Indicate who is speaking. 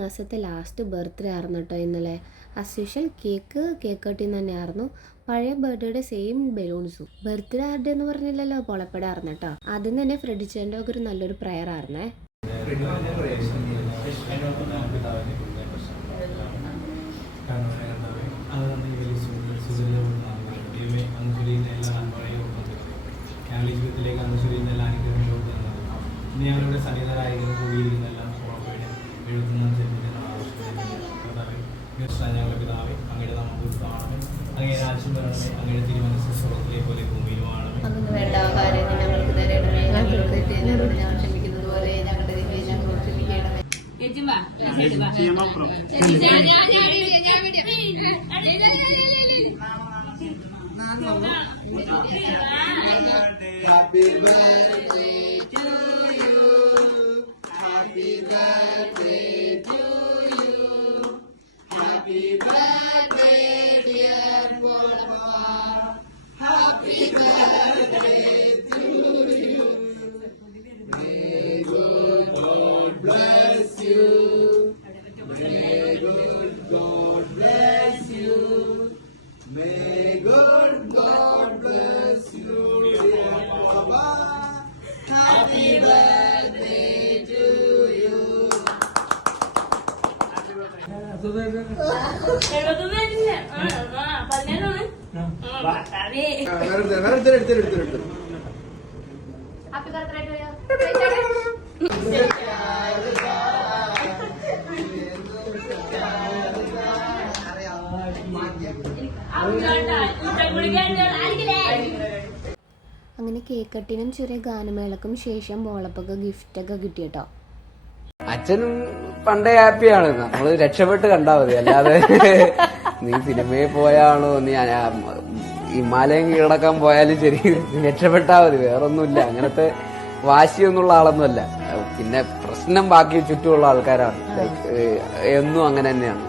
Speaker 1: മാസത്തെ last birthday ആയിരുന്നു കേട്ടോ ഇന്നലെ. ആസ് യൂഷ്വൽ കേക്ക് കേക്ക് കട്ടിന്ന് തന്നെയായിരുന്നു. പഴയ ബർത്ത്ഡേയുടെ സെയിം ബലൂൺസും ബർത്ത്ഡേ ആരുടെ എന്ന് പറഞ്ഞില്ലല്ലോ പൊളപ്പെടായിരുന്നു കേട്ടോ ആദ്യം തന്നെ ഫ്രെഡിച്ചേന്റെ ഒക്കെ ഒരു നല്ലൊരു പ്രയർ ആയിരുന്നേ.
Speaker 2: ജീവിതത്തിലേക്ക് ഞങ്ങളുടെ സന്നിധരായിരിക്കുന്ന ഞങ്ങളുടെ പിതാവേ അങ്ങയുടെ നമുക്ക് കാണമേ അങ്ങയുടെ രാജ്യം വരണമേ അങ്ങയുടെ തിരുമനസ് സ്വർഗത്തിലെ പോലെ ഭൂമിയിലുമാണമേ
Speaker 3: അന്നു വേണ്ട ആഹാരം ഞങ്ങൾക്ക് തരണമേ ഞങ്ങളുടെ തെറ്റിനോട് ഞാൻ ക്ഷമിക്കുന്നത് പോലെ ഞങ്ങളുടെ തെറ്റിനെ ഞങ്ങളോട് ക്ഷമിക്കണമേ
Speaker 4: Happy birthday to you. Happy birthday to you. Happy birthday. Happy birthday to you. May God bless you. May good God bless you. May God bless you, dear. Happy birthday
Speaker 3: happy birthday
Speaker 1: അങ്ങനെ cake കട്ടിനും ചെറിയ ഗാനമേളക്കും ശേഷം ബോളപ്പൊക്കെ ഗിഫ്റ്റൊക്കെ കിട്ടി കേട്ടോ
Speaker 5: അച്ഛനും പണ്ടേ ഹാപ്പിയാണ് നമ്മൾ രക്ഷപ്പെട്ട് കണ്ടാ മതി. അല്ലാതെ നീ സിനിമയിൽ പോയാണോ നീ ഹിമാലയം കീഴടക്കാൻ പോയാലും ശരി. രക്ഷപ്പെട്ടാ മതി. വേറൊന്നുമില്ല. അങ്ങനത്തെ വാശിയൊന്നുള്ള ആളൊന്നുമല്ല. പിന്നെ പ്രശ്നം ബാക്കി ചുറ്റുമുള്ള ആൾക്കാരാണ്. ലൈക്ക് എന്നും അങ്ങനെ തന്നെയാണ്.